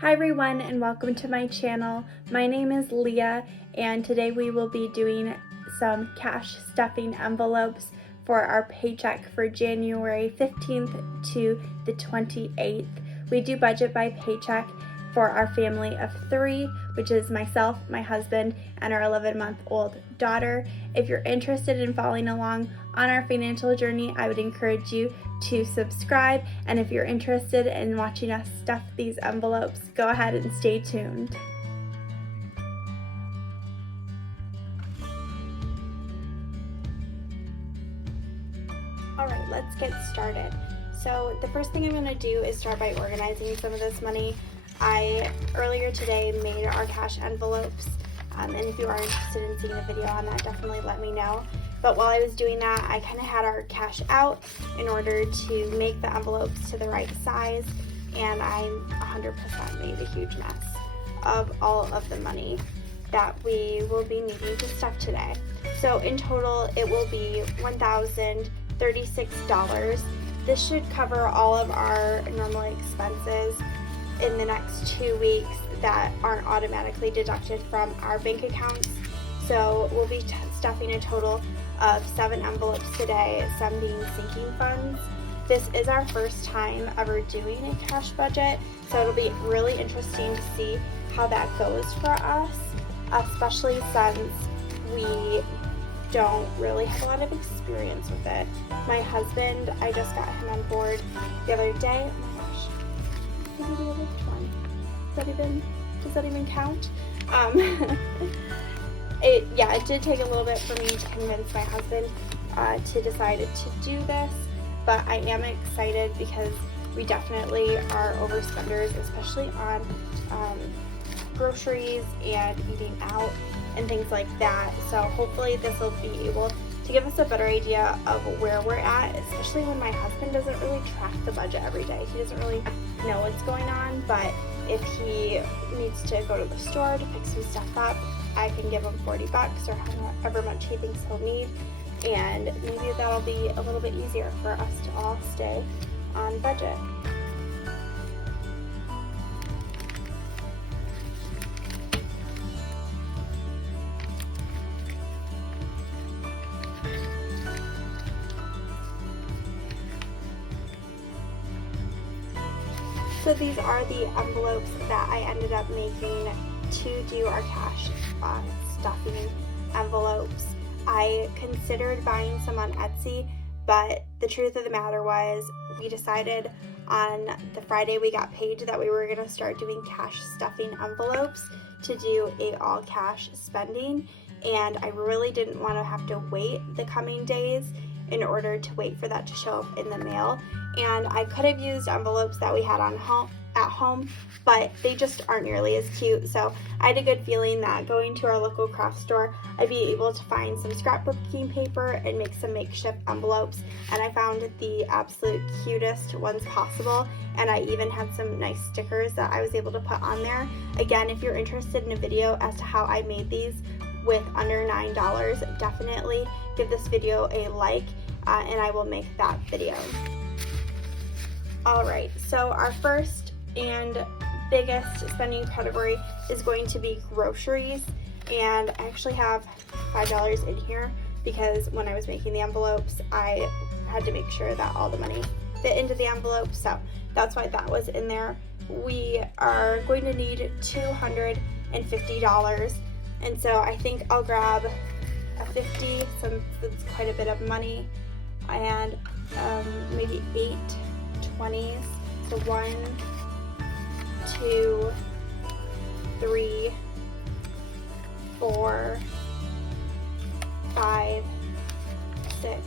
Hi everyone and welcome to my channel. My name is Leah and today we will be doing some cash stuffing envelopes for our paycheck for January 15th to the 28th. We do budget by paycheck for our family of 3, which is myself, my husband, and our 11-month-old daughter. If you're interested in following along on our financial journey, I would encourage you to subscribe, and if you're interested in watching us stuff these envelopes, go ahead and stay tuned. Alright, let's get started. So the first thing I'm going to do is start by organizing some of this money. I earlier today made our cash envelopes, and if you are interested in seeing a video on that, definitely let me know. But while I was doing that, I kind of had our cash out in order to make the envelopes to the right size, and I 100% made a huge mess of all of the money that we will be needing to stuff today. So in total, it will be $1,036. This should cover all of our normal expenses in the next 2 weeks that aren't automatically deducted from our bank accounts. So we'll be stuffing a total of 7 envelopes today, some being sinking funds. This is our first time ever doing a cash budget, so it'll be really interesting to see how that goes for us, especially since we don't really have a lot of experience with it. My husband, I just got him on board the other day. Oh my gosh, maybe the other one. Does that even count? It did take a little bit for me to convince my husband to decide to do this, but I am excited because we definitely are overspenders, especially on groceries and eating out and things like that. So hopefully this will be able to give us a better idea of where we're at, especially when my husband doesn't really track the budget every day. He doesn't really know what's going on, but if he needs to go to the store to pick some stuff up, I can give him $40 or however much he thinks he'll need, and maybe that'll be a little bit easier for us to all stay on budget. So these are the envelopes that I ended up making to do our cash stuffing envelopes. I considered buying some on Etsy, but the truth of the matter was we decided on the Friday we got paid that we were going to start doing cash stuffing envelopes to do a all cash spending, and I really didn't want to have to wait the coming days in order to wait for that to show up in the mail. And I could have used envelopes that we had at home, but they just aren't nearly as cute. So I had a good feeling that going to our local craft store, I'd be able to find some scrapbooking paper and make some makeshift envelopes. And I found the absolute cutest ones possible. And I even had some nice stickers that I was able to put on there. Again, if you're interested in a video as to how I made these with under $9, definitely give this video a like, and I will make that video. Alright, so our first and biggest spending category is going to be groceries, and I actually have $5 in here because when I was making the envelopes I had to make sure that all the money fit into the envelope, so that's why that was in there. We are going to need $250, and so I think I'll grab a 50 since it's quite a bit of money, and maybe 8 20s. So 1, 2, 3, 4, 5, 6,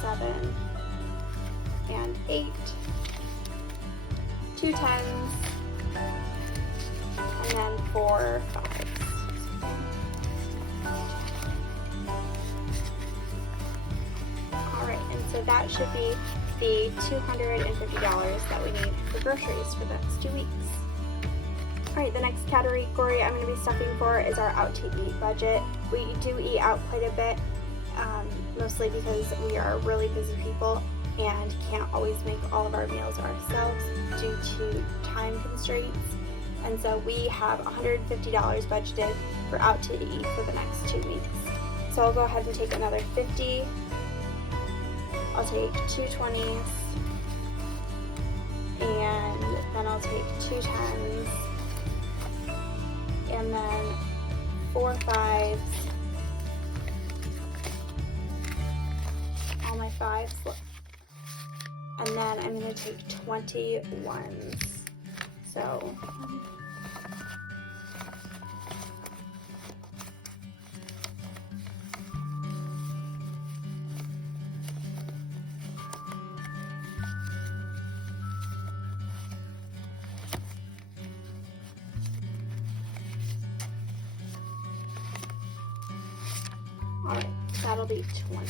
7, and 8. 2 10s, and then 4 5s. Alright, and so that should be the $250 that we need for groceries for the next 2 weeks. Alright, the next category I'm going to be stuffing for is our out to eat budget. We do eat out quite a bit, mostly because we are really busy people and can't always make all of our meals ourselves due to time constraints. And so we have $150 budgeted for out to eat for the next 2 weeks. So I'll go ahead and take another 50. I'll take 2 20s, and then I'll take 2 10s, and then 4 5s, all my 5s, and then I'm going to take 20 1s. So alright, that'll be 20.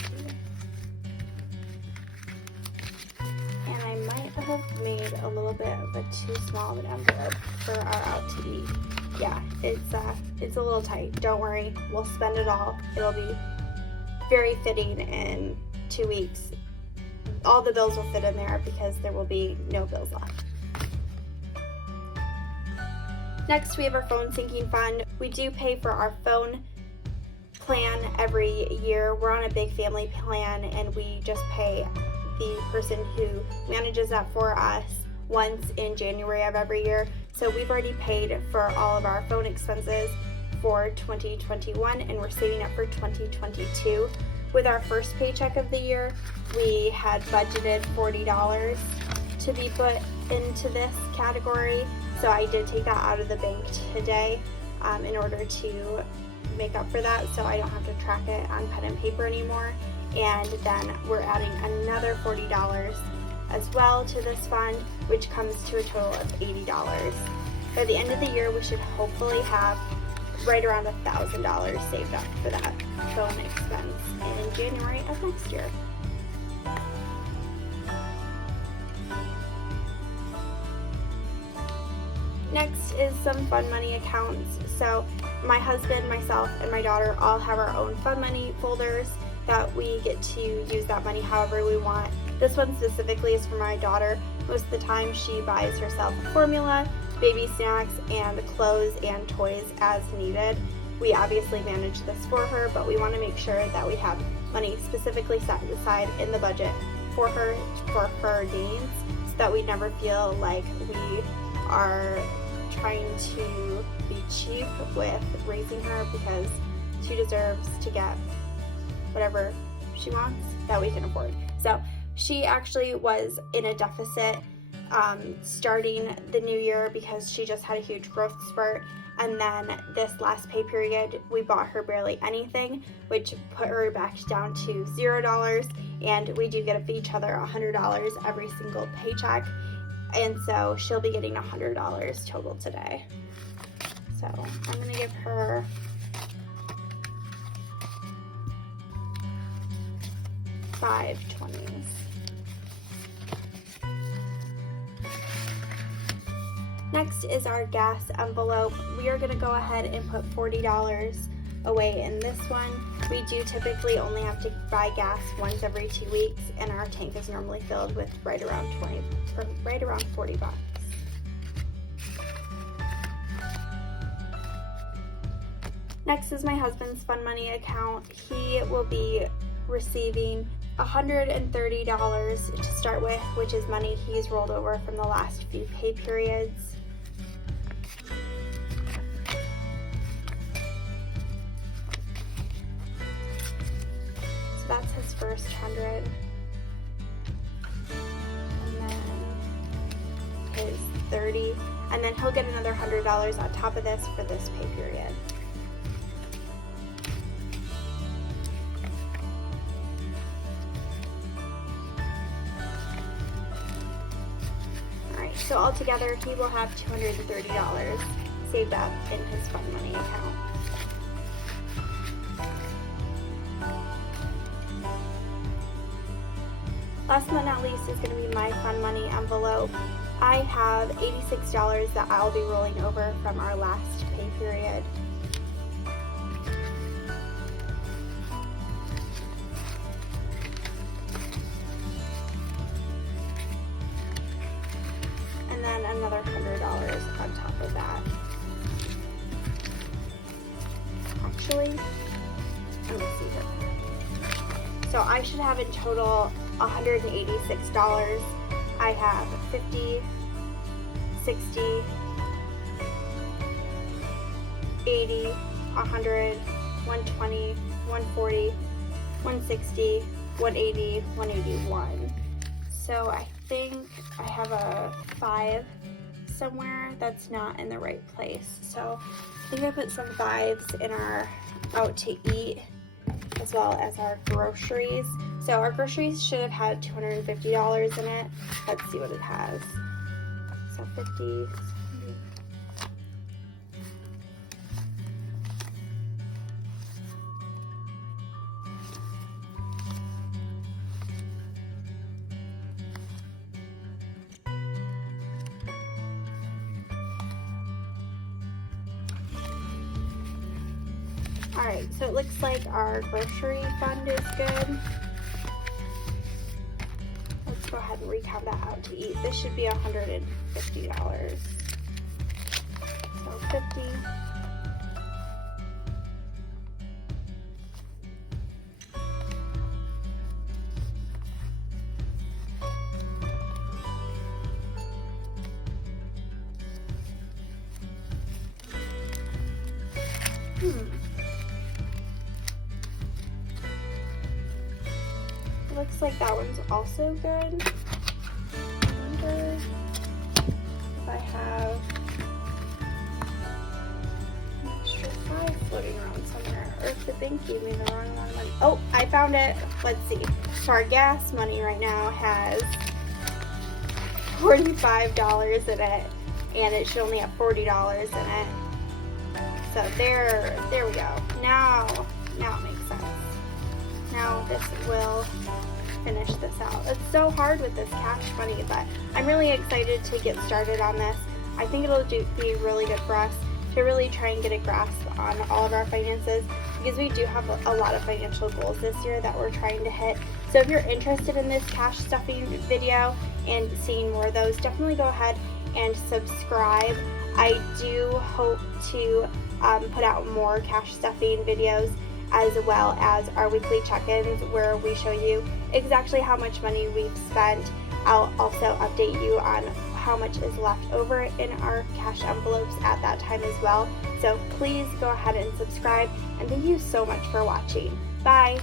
And I might have made a little bit of a too small of an envelope for our out to eat. Yeah, it's a little tight. Don't worry, we'll spend it all. It'll be very fitting in 2 weeks. All the bills will fit in there because there will be no bills left. Next, we have our phone syncing fund. We do pay for our phone plan every year. We're on a big family plan, and we just pay the person who manages that for us once in January of every year. So we've already paid for all of our phone expenses for 2021, and we're saving up for 2022. With our first paycheck of the year, we had budgeted $40 to be put into this category. So I did take that out of the bank today in order to make up for that, so I don't have to track it on pen and paper anymore. And then we're adding another $40 as well to this fund, which comes to a total of $80. By the end of the year, we should hopefully have right around $1,000 saved up for that phone expense in January of next year. Next is some fun money accounts. So my husband, myself, and my daughter all have our own fun money folders that we get to use that money however we want. This one specifically is for my daughter. Most of the time she buys herself formula, baby snacks, and clothes and toys as needed. We obviously manage this for her, but we want to make sure that we have money specifically set aside in the budget for her needs, so that we never feel like we are trying to be cheap with raising her, because she deserves to get whatever she wants that we can afford. So she actually was in a deficit starting the new year because she just had a huge growth spurt, and then this last pay period we bought her barely anything, which put her back down to $0, and we do give each other $100 every single paycheck, and so she'll be getting $100 total today. So I'm gonna give her $5 20s. Next is our gas envelope. We are going to go ahead and put $40 away in this one. We do typically only have to buy gas once every 2 weeks, and our tank is normally filled with right around 40 bucks. Next is my husband's fun money account. He will be receiving $130 to start with, which is money he's rolled over from the last few pay periods. So that's his first 100. And then his 30. And then he'll get another $100 on top of this for this pay period. So altogether, he will have $230 saved up in his fun money account. Last but not least is going to be my fun money envelope. I have $86 that I'll be rolling over from our last pay period. another $100 on top of that. Actually, let me see here. So I should have in total $186. I have 50, 60, 80, 100, 120, 140, 160, 180, 181. So I think I have a 5 somewhere that's not in the right place. So I think I put some 5s in our out to eat as well as our groceries. So our groceries should have had $250 in it. Let's see what it has. So 50. Alright, so it looks like our grocery fund is good. Let's go ahead and recount that out to eat. This should be $150. So 50. Looks like that one's also good. I wonder if I have an extra 5 floating around somewhere, or if the bank gave me the wrong amount of money. Oh, I found it. Let's see. So our gas money right now has $45 in it, and it should only have $40 in it. So there we go. Now it makes sense. Now this will finish this out. It's so hard with this cash money, but I'm really excited to get started on this. I think it'll be really good for us to really try and get a grasp on all of our finances, because we do have a lot of financial goals this year that we're trying to hit. So if you're interested in this cash stuffing video and seeing more of those, definitely go ahead and subscribe. I do hope to put out more cash stuffing videos, as well as our weekly check-ins where we show you exactly how much money we've spent. I'll also update you on how much is left over in our cash envelopes at that time as well. So please go ahead and subscribe, and thank you so much for watching. Bye!